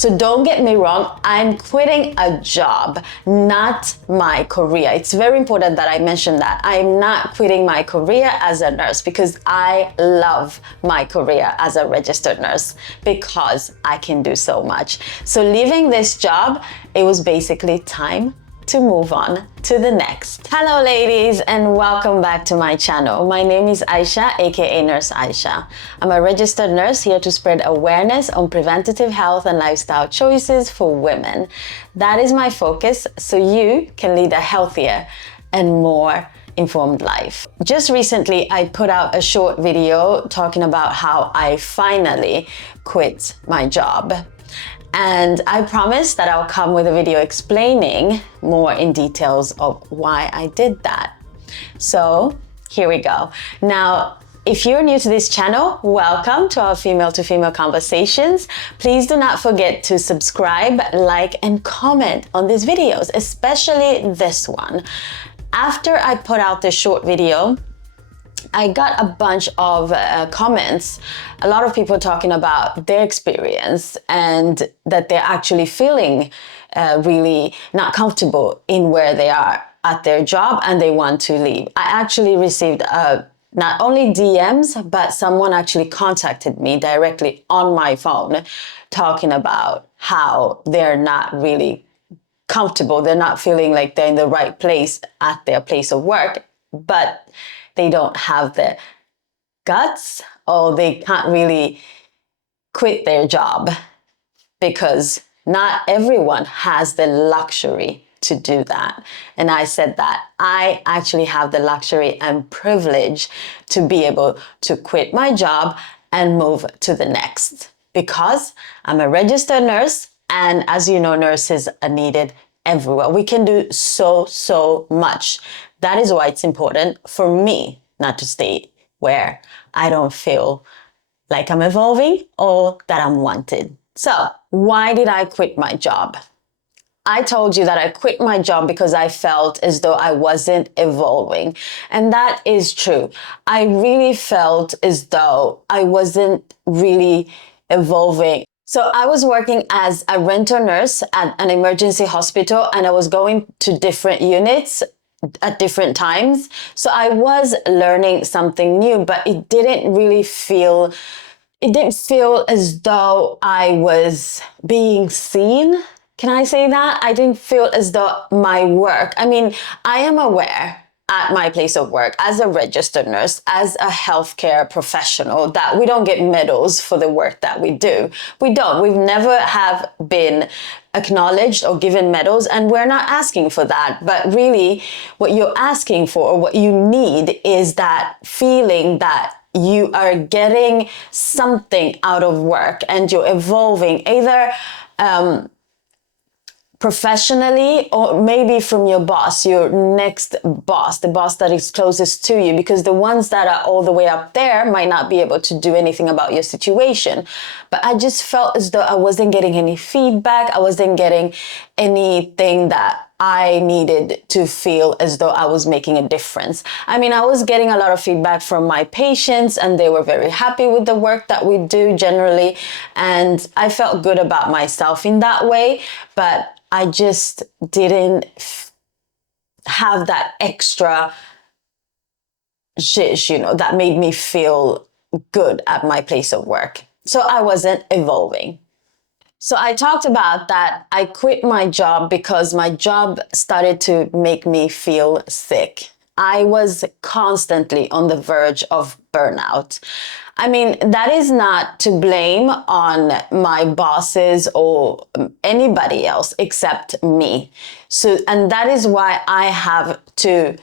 So don't get me wrong, I'm quitting a job, not my career. It's very important that I mention that. I'm not quitting my career as a nurse because I love my career as a registered nurse because I can do so much. So leaving this job, it was basically time to move on to the next. Hello ladies, and welcome back to my channel. My name is Aisha, aka Nurse Aisha. I'm a registered nurse here to spread awareness on preventative health and lifestyle choices for women. That is my focus, so you can lead a healthier and more informed life. Just recently, I put out a short video talking about how I finally quit my job. And I promise that I'll come with a video explaining more in details of why I did that. So here we go. Now, if you're new to this channel, welcome to our female to female conversations. Please do not forget to subscribe, like, and comment on these videos, especially this one. After I put out this short video, I got a bunch of comments, a lot of people talking about their experience and that they're actually feeling really not comfortable in where they are at their job and they want to leave. I actually received not only DMs, but someone actually contacted me directly on my phone talking about how they're not really comfortable. They're not feeling like they're in the right place at their place of work, but they don't have the guts or they can't really quit their job because not everyone has the luxury to do that. And I said that I actually have the luxury and privilege to be able to quit my job and move to the next because I'm a registered nurse, and as you know, nurses are needed everywhere. We can do so much. That is why it's important for me not to stay where I don't feel like I'm evolving or that I'm wanted. So why did I quit my job? I told you that I quit my job because I felt as though I wasn't evolving. And that is true. I really felt as though I wasn't really evolving. So I was working as a renter nurse at an emergency hospital, and I was going to different units at different times. So I was learning something new, but it didn't feel as though I was being seen. Can I say that? I didn't feel as though my work, I mean, I am aware at my place of work as a registered nurse, as a healthcare professional, that we don't get medals for the work that we do. We don't. We've never have been acknowledged or given medals, and we're not asking for that. But really, what you're asking for or what you need is that feeling that you are getting something out of work and you're evolving either professionally or maybe from your boss, your next boss, the boss that is closest to you, because the ones that are all the way up there might not be able to do anything about your situation. But I just felt as though I wasn't getting any feedback. I wasn't getting anything that I needed to feel as though I was making a difference. I mean, I was getting a lot of feedback from my patients and they were very happy with the work that we do generally. And I felt good about myself in that way, but I just didn't have that extra zhuzh, that made me feel good at my place of work. So I wasn't evolving. So I talked about that I quit my job because my job started to make me feel sick. I was constantly on the verge of burnout. I mean, that is not to blame on my bosses or anybody else except me. So, and that is why I have to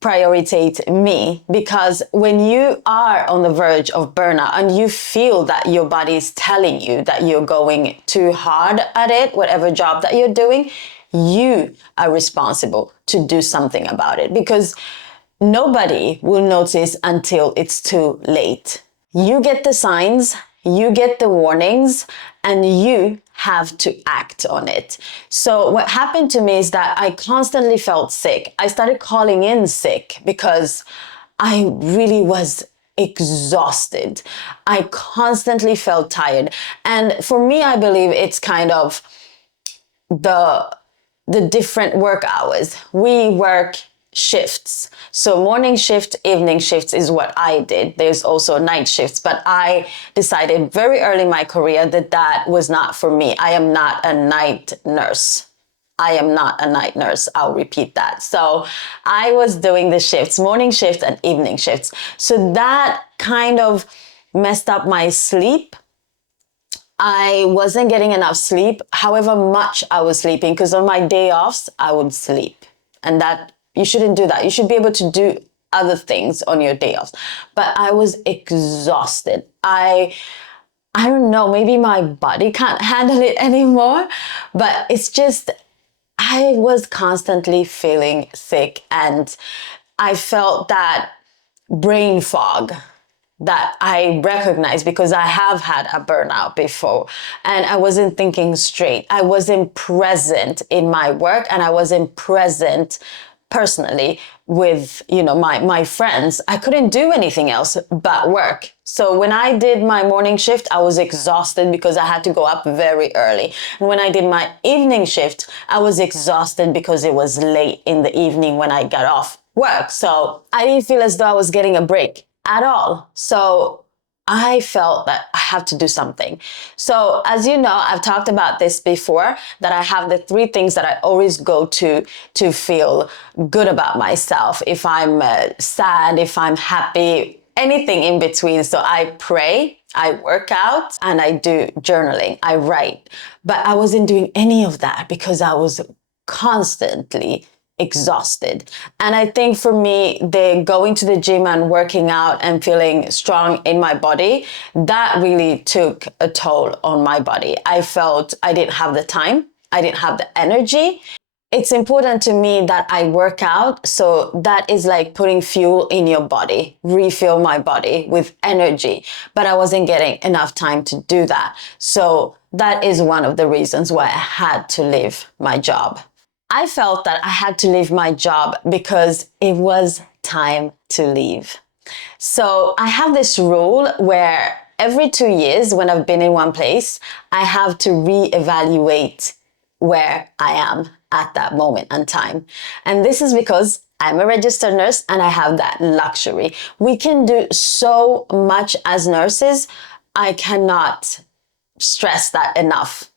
prioritize me, because when you are on the verge of burnout and you feel that your body is telling you that you're going too hard at it, whatever job that you're doing, you are responsible to do something about it, because nobody will notice until it's too late. You get the signs, you get the warnings, and you have to act on it. So what happened to me is that I constantly felt sick. I started calling in sick because I really was exhausted. I constantly felt tired. And for me, I believe it's kind of the different work hours. We work shifts. So morning shift, evening shifts is what I did. There's also night shifts, but I decided very early in my career that that was not for me. I am not a night nurse. I am not a night nurse. I'll repeat that. So I was doing the shifts, morning shifts and evening shifts. So that kind of messed up my sleep. I wasn't getting enough sleep, however much I was sleeping, because on my day offs, I would sleep. And that, you shouldn't do that. You should be able to do other things on your day offs. But I was exhausted. I don't know, maybe my body can't handle it anymore, but it's just, I was constantly feeling sick, and I felt that brain fog that I recognize because I have had a burnout before, and I wasn't thinking straight. I wasn't present in my work, and I wasn't present personally with, my friends. I couldn't do anything else but work. So when I did my morning shift, I was exhausted because I had to go up very early. And when I did my evening shift, I was exhausted because it was late in the evening when I got off work. So I didn't feel as though I was getting a break at all. So I felt that I have to do something. So as you know, I've talked about this before, that I have the 3 things that I always go to feel good about myself. If I'm sad, if I'm happy, anything in between. So I pray, I work out, and I do journaling. I write. But I wasn't doing any of that because I was constantly exhausted. And I think for me, the going to the gym and working out and feeling strong in my body, that really took a toll on my body. I felt I didn't have the time. I didn't have the energy. It's important to me that I work out. So that is like putting fuel in your body, refill my body with energy. But I wasn't getting enough time to do that. So that is one of the reasons why I had to leave my job. I felt that I had to leave my job because it was time to leave. So I have this rule where every 2 years, when I've been in one place, I have to reevaluate where I am at that moment in time. And this is because I'm a registered nurse and I have that luxury. We can do so much as nurses. I cannot stress that enough.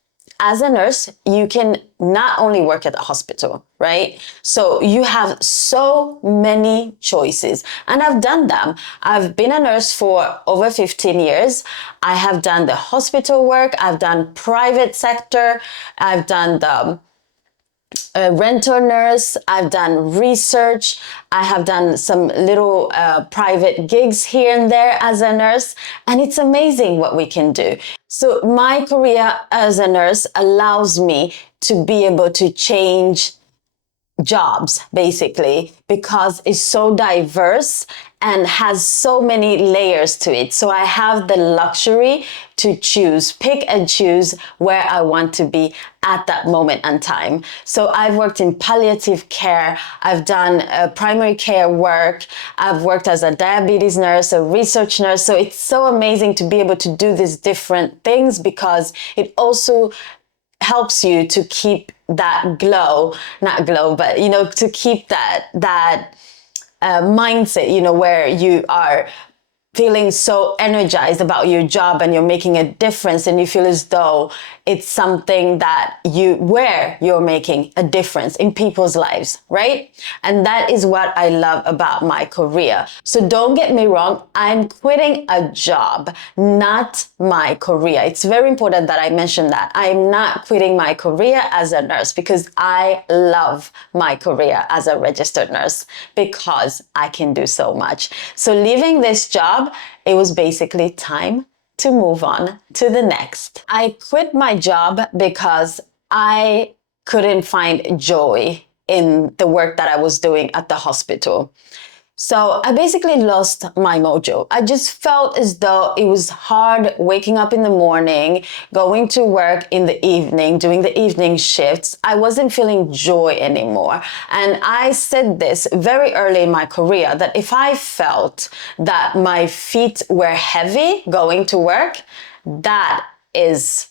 As a nurse, you can not only work at the hospital, right? So you have so many choices, and I've done them. I've been a nurse for over 15 years. I have done the hospital work. I've done private sector. I've done the rental nurse. I've done research. I have done some little private gigs here and there as a nurse, and it's amazing what we can do. So my career as a nurse allows me to be able to change jobs, basically, because it's so diverse and has so many layers to it. So I have the luxury to pick and choose where I want to be at that moment in time. So I've worked in palliative care, I've done primary care work, I've worked as a diabetes nurse, a research nurse. So it's so amazing to be able to do these different things, because it also helps you to keep that to keep that mindset, where you are feeling so energized about your job and you're making a difference, and you feel as though it's something that where you're making a difference in people's lives, right? And that is what I love about my career. So don't get me wrong, I'm quitting a job, not my career. It's very important that I mention that. I'm not quitting my career as a nurse, because I love my career as a registered nurse, because I can do so much. So leaving this job, it was basically time to move on to the next. I quit my job because I couldn't find joy in the work that I was doing at the hospital. So I basically lost my mojo. I just felt as though it was hard waking up in the morning, going to work in the evening, doing the evening shifts. I wasn't feeling joy anymore. And I said this very early in my career, that if I felt that my feet were heavy going to work, that is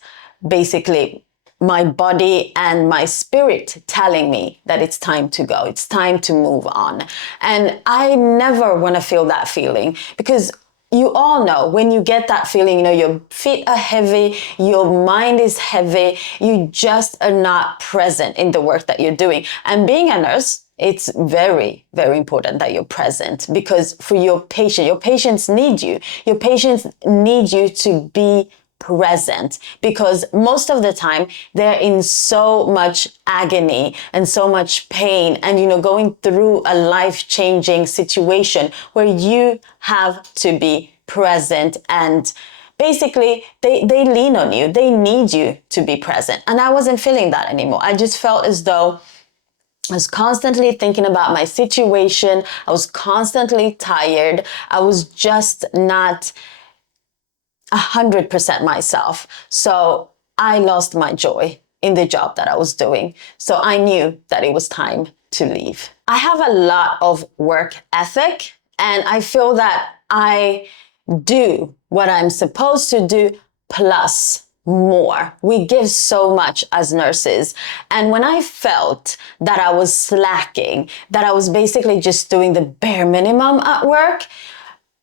basically my body and my spirit telling me that it's time to go. It's time to move on. And I never want to feel that feeling, because you all know when you get that feeling, your feet are heavy, your mind is heavy, you just are not present in the work that you're doing. And being a nurse, it's very, very important that you're present, because for your patients need you. Your patients need you to be present, because most of the time they're in so much agony and so much pain and going through a life-changing situation where you have to be present, and basically they lean on you. They need you to be present. And I wasn't feeling that anymore. I just felt as though I was constantly thinking about my situation. I was constantly tired. I was just not 100% myself. So I lost my joy in the job that I was doing. So I knew that it was time to leave. I have a lot of work ethic, and I feel that I do what I'm supposed to do plus more. We give so much as nurses. And when I felt that I was slacking, that I was basically just doing the bare minimum at work,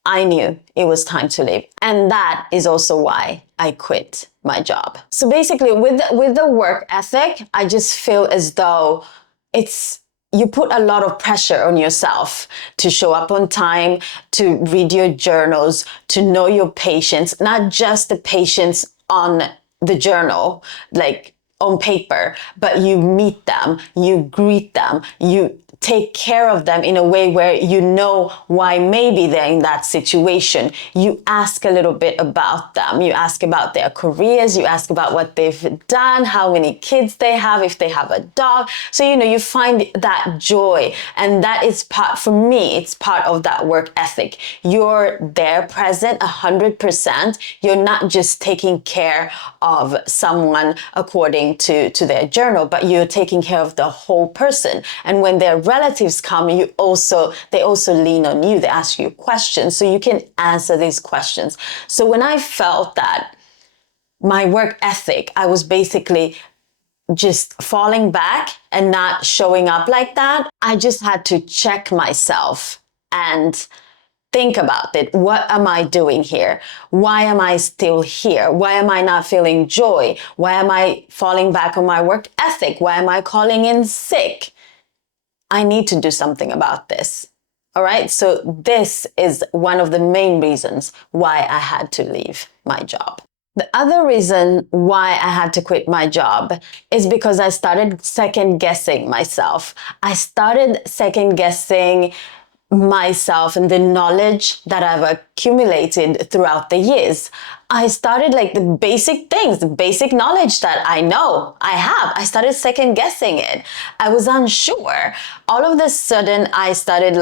I knew it was time to leave. And that is also why I quit my job. So basically with the work ethic, I just feel as though you put a lot of pressure on yourself to show up on time, to read your journals, to know your patients, not just the patients on the journal, like on paper, but you meet them, you greet them, you take care of them in a way where you know why maybe they're in that situation. You ask a little bit about them. You ask about their careers. You ask about what they've done, how many kids they have, if they have a dog. So, you find that joy. And that is for me, it's part of that work ethic. You're there present 100%. You're not just taking care of someone according to their journal, but you're taking care of the whole person. And when their relatives come, they also lean on you. They ask you questions so you can answer these questions. So when I felt that my work ethic, I was basically just falling back and not showing up like that, I just had to check myself and think about it. What am I doing here? Why am I still here? Why am I not feeling joy? Why am I falling back on my work ethic? Why am I calling in sick? I need to do something about this. All right. So this is one of the main reasons why I had to leave my job. The other reason why I had to quit my job is because I started second guessing myself. I started second guessing myself and the knowledge that I've accumulated throughout the years. I started like the basic things, the basic knowledge that I know I have. I started second guessing it. I was unsure. All of a sudden I started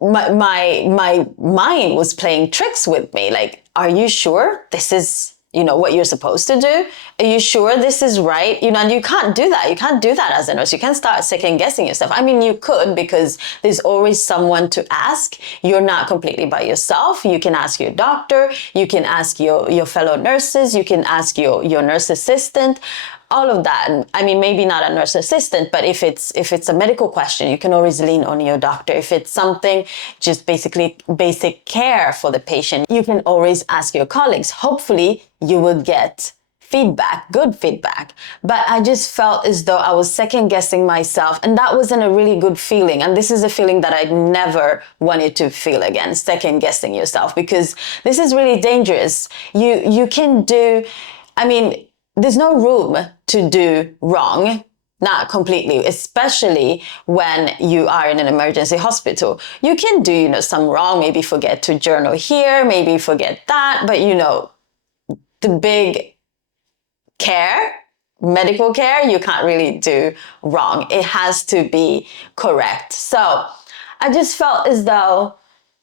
my mind was playing tricks with me. Like, are you sure this is what you're supposed to do? Are you sure this is right? And you can't do that. You can't do that as a nurse. You can't start second guessing yourself. I mean, you could, because there's always someone to ask. You're not completely by yourself. You can ask your doctor. You can ask your fellow nurses. You can ask your nurse assistant. All of that. I mean, maybe not a nurse assistant, but if it's a medical question, you can always lean on your doctor. If it's something just basically basic care for the patient, you can always ask your colleagues. Hopefully you will get feedback, good feedback. But I just felt as though I was second guessing myself, and that wasn't a really good feeling. And this is a feeling that I never wanted to feel again, second guessing yourself, because this is really dangerous. You can do, there's no room to do wrong, not completely, especially when you are in an emergency hospital. You can do, some wrong, maybe forget to journal here, maybe forget that, but the big care, medical care, you can't really do wrong. It has to be correct. So I just felt as though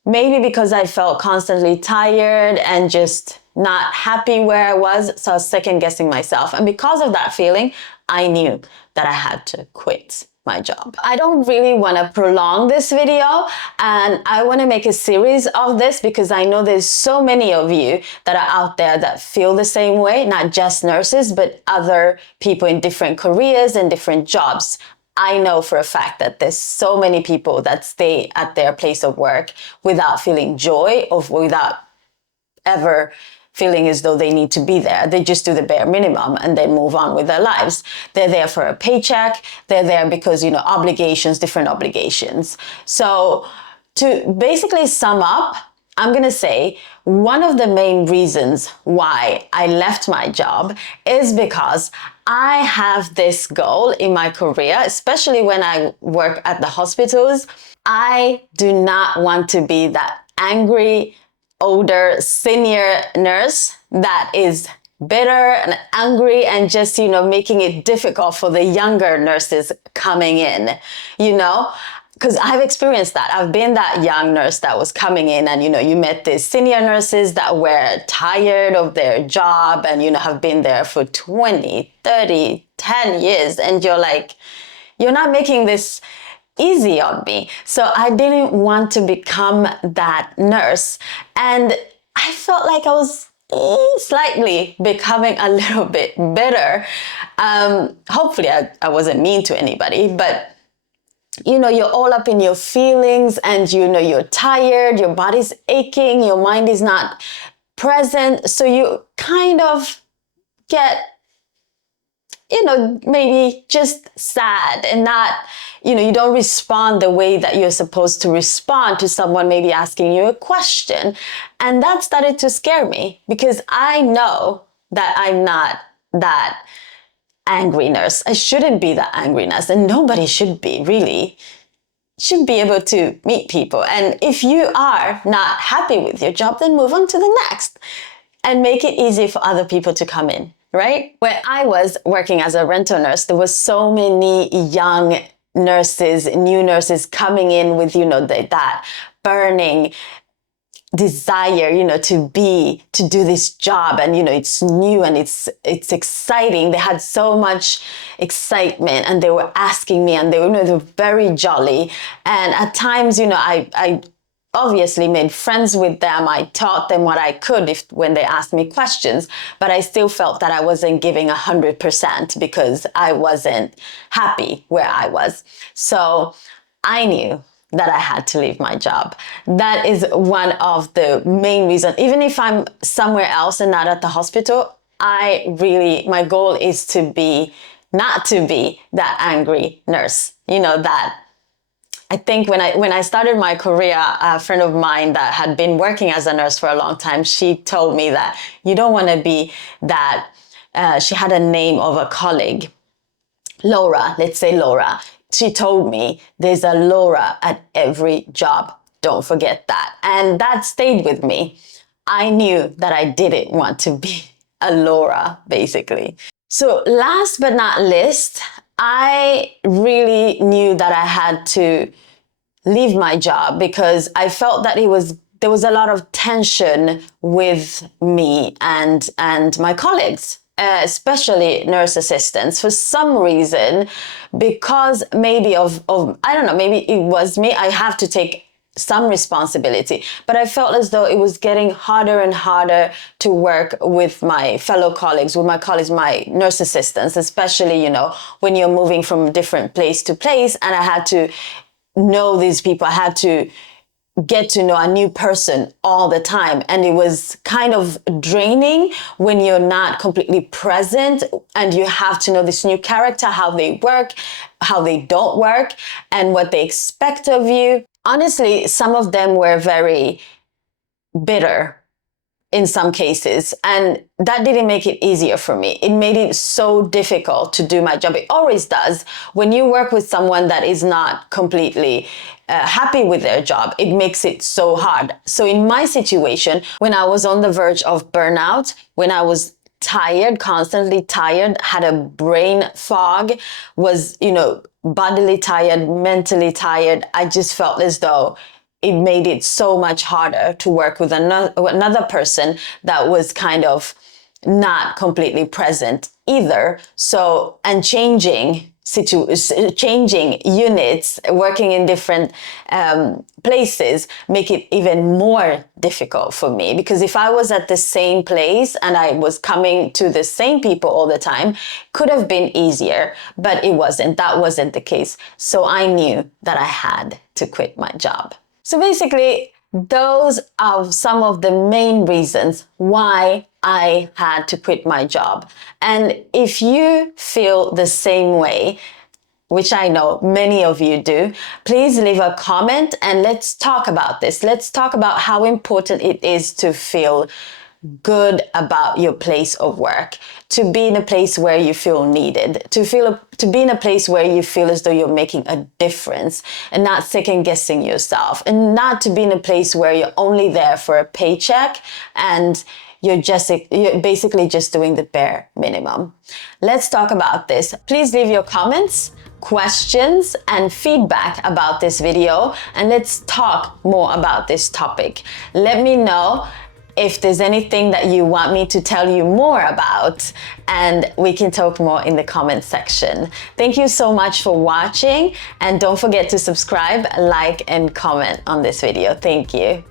maybe because I felt constantly tired and just not happy where I was, so I was second guessing myself. And because of that feeling, I knew that I had to quit my job. I don't really want to prolong this video, and I want to make a series of this because I know there's so many of you that are out there that feel the same way, not just nurses, but other people in different careers and different jobs. I know for a fact that there's so many people that stay at their place of work without feeling joy or without ever feeling as though they need to be there. They just do the bare minimum and then move on with their lives. They're there for a paycheck. They're there because, obligations, different obligations. So to basically sum up, I'm going to say one of the main reasons why I left my job is because I have this goal in my career, especially when I work at the hospitals. I do not want to be that angry, older, senior nurse that is bitter and angry and just, making it difficult for the younger nurses coming in, because I've experienced that. I've been that young nurse that was coming in and, you met these senior nurses that were tired of their job and, have been there for 20, 30, 10 years. And you're like, you're not making this easy on me. So I didn't want to become that nurse. And I felt like I was slightly becoming a little bit bitter. Hopefully I wasn't mean to anybody, but you're all up in your feelings and you're tired, your body's aching, your mind is not present. So you kind of get, maybe just sad and not, you don't respond the way that you're supposed to respond to someone maybe asking you a question. And that started to scare me because I know that I'm not that angry nurse. I shouldn't be that angry nurse, and nobody should be, really. Should be able to meet people. And if you are not happy with your job, then move on to the next and make it easy for other people to come in, right? Where I was working as a rental nurse, there was so many young nurses, new nurses coming in with, that burning desire, to do this job. And, it's new and it's exciting. They had so much excitement and they were asking me and they were very jolly. And at times, I obviously made friends with them. I taught them what I could when they asked me questions, but I still felt that I wasn't giving 100% because I wasn't happy where I was. So I knew that I had to leave my job. That is one of the main reasons. Even if I'm somewhere else and not at the hospital, my goal is not to be that angry nurse, that I think when I started my career, a friend of mine that had been working as a nurse for a long time, she told me that you don't want to be that, she had a name of a colleague, Laura, let's say Laura. She told me there's a Laura at every job. Don't forget that. And that stayed with me. I knew that I didn't want to be a Laura, basically. So last but not least, I really knew that I had to leave my job because I felt that there was a lot of tension with me and my colleagues, especially nurse assistants. For some reason, because maybe of I don't know, maybe it was me, I have to take some responsibility, but I felt as though it was getting harder and harder to work with my fellow colleagues, my nurse assistants, especially, when you're moving from different place to place, and I had to know these people. I had to get to know a new person all the time. And it was kind of draining when you're not completely present and you have to know this new character, how they work, how they don't work, and what they expect of you. Honestly, some of them were very bitter in some cases, and that didn't make it easier for me. It made it so difficult to do my job. It always does. When you work with someone that is not completely happy with their job, it makes it so hard. So in my situation, when I was on the verge of burnout, when I was tired, constantly tired, had a brain fog, was, bodily tired, mentally tired. I just felt as though it made it so much harder to work with another person that was kind of not completely present either. So, and changing units, working in different places, make it even more difficult for me. Because if I was at the same place and I was coming to the same people all the time, could have been easier, but it wasn't. That wasn't the case. So I knew that I had to quit my job. So basically, those are some of the main reasons why I had to quit my job. And if you feel the same way, which I know many of you do, please leave a comment and let's talk about this. Let's talk about how important it is to feel good about your place of work, to be in a place where you feel needed, to be in a place where you feel as though you're making a difference and not second guessing yourself, and not to be in a place where you're only there for a paycheck and you're basically just doing the bare minimum. Let's talk about this. Please leave your comments, questions, and feedback about this video, and let's talk more about this topic. Let me know if there's anything that you want me to tell you more about, and we can talk more in the comment section. Thank you so much for watching, and don't forget to subscribe, like, and comment on this video. Thank you.